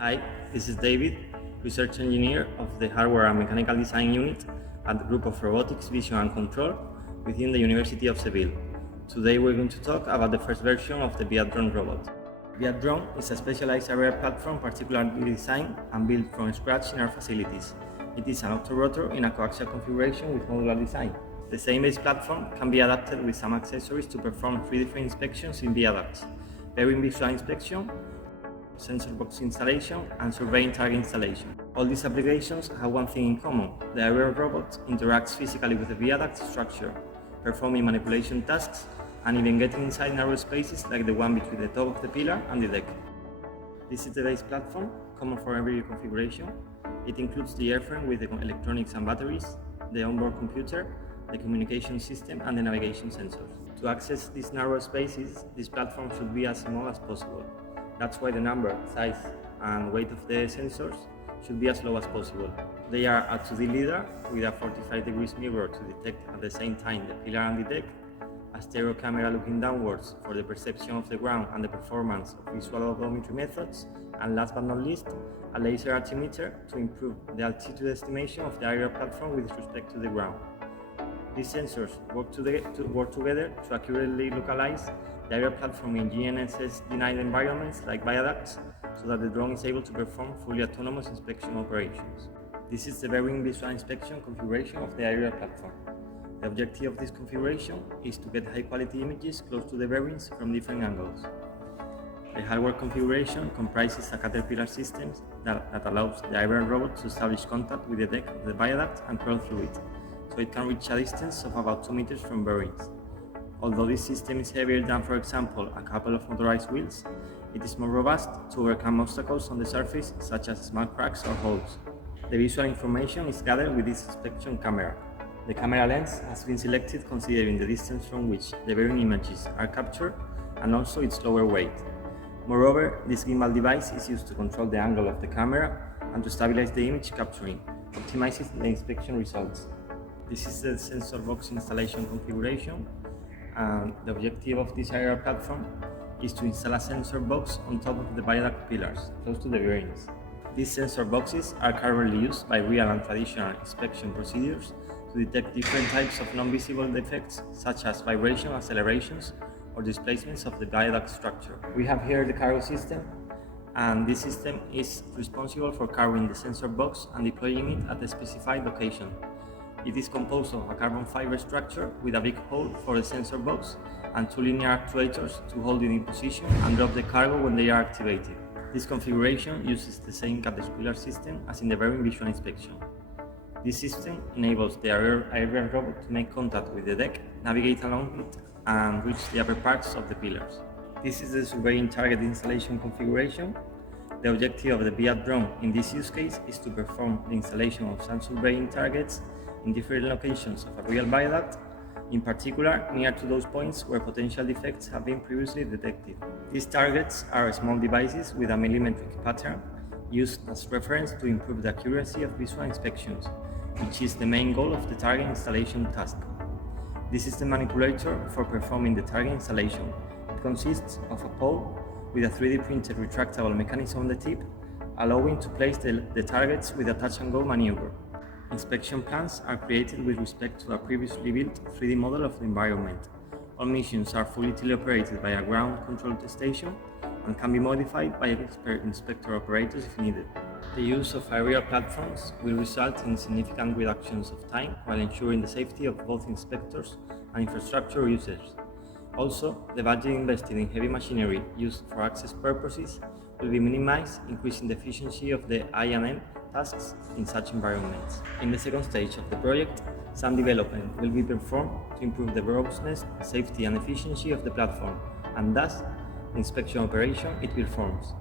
Hi, this is David, research engineer of the Hardware and Mechanical Design Unit at the Group of Robotics, Vision and Control within the University of Seville. Today we're going to talk about the first version of the VIAD drone robot. VIAD drone is a specialized aerial platform particularly designed and built from scratch in our facilities. It is an autorotor in a coaxial configuration with modular design. The same base platform can be adapted with some accessories to perform 3 different inspections in VIADs: bearing visual inspection, sensor box installation, and surveying target installation. All these applications have one thing in common: the aerial robot interacts physically with the VIAD structure, performing manipulation tasks and even getting inside narrow spaces like the one between the top of the pillar and the deck. This is the base platform, common for every configuration. It includes the airframe with the electronics and batteries, the onboard computer, the communication system, and the navigation sensors. To access these narrow spaces, this platform should be as small as possible. That's why the number, size, and weight of the sensors should be as low as possible. They are a 2D lidar with a 45 degrees mirror to detect at the same time the pillar and the deck, a stereo camera looking downwards for the perception of the ground and the performance of visual odometry methods, and last but not least, a laser altimeter to improve the altitude estimation of the aerial platform with respect to the ground. These sensors work together to accurately localize the aerial platform in GNSS-denied environments like viaducts, so that the drone is able to perform fully autonomous inspection operations. This is the bearing visual inspection configuration of the aerial platform. The objective of this configuration is to get high-quality images close to the bearings from different angles. The hardware configuration comprises a caterpillar system that allows the aerial robot to establish contact with the deck of the viaduct and crawl through it, so it can reach a distance of about 2 meters from bearings. Although this system is heavier than, for example, a couple of motorized wheels, it is more robust to overcome obstacles on the surface, such as small cracks or holes. The visual information is gathered with this inspection camera. The camera lens has been selected considering the distance from which the bearing images are captured and also its lower weight. Moreover, this gimbal device is used to control the angle of the camera and to stabilize the image capturing, optimizing the inspection results. This is the sensor box installation configuration, and the objective of this aerial platform is to install a sensor box on top of the viaduct pillars, close to the bearings. These sensor boxes are currently used by real and traditional inspection procedures to detect different types of non-visible defects, such as vibration, accelerations, or displacements of the viaduct structure. We have here the cargo system, and this system is responsible for carrying the sensor box and deploying it at a specified location. It is composed of a carbon fiber structure with a big hole for the sensor box and 2 linear actuators to hold it in position and drop the cargo when they are activated. This configuration uses the same caterpillar system as in the bearing visual inspection. This system enables the aerial robot to make contact with the deck, navigate along it, and reach the upper parts of the pillars. This is the surveying target installation configuration. The objective of the VIAD drone in this use case is to perform the installation of some surveying targets in different locations of a real viaduct, in particular near to those points where potential defects have been previously detected. These targets are small devices with a millimetric pattern used as reference to improve the accuracy of visual inspections, which is the main goal of the target installation task. This is the manipulator for performing the target installation. It consists of a pole with a 3D printed retractable mechanism on the tip, allowing to place the targets with a touch-and-go maneuver. Inspection plans are created with respect to a previously built 3D model of the environment. All missions are fully teleoperated by a ground-controlled station and can be modified by expert inspector operators if needed. The use of aerial platforms will result in significant reductions of time while ensuring the safety of both inspectors and infrastructure users. Also, the budget invested in heavy machinery used for access purposes will be minimized, increasing the efficiency of the I&M tasks in such environments. In the second stage of the project, some development will be performed to improve the robustness, safety and efficiency of the platform, and thus the inspection operation it performs.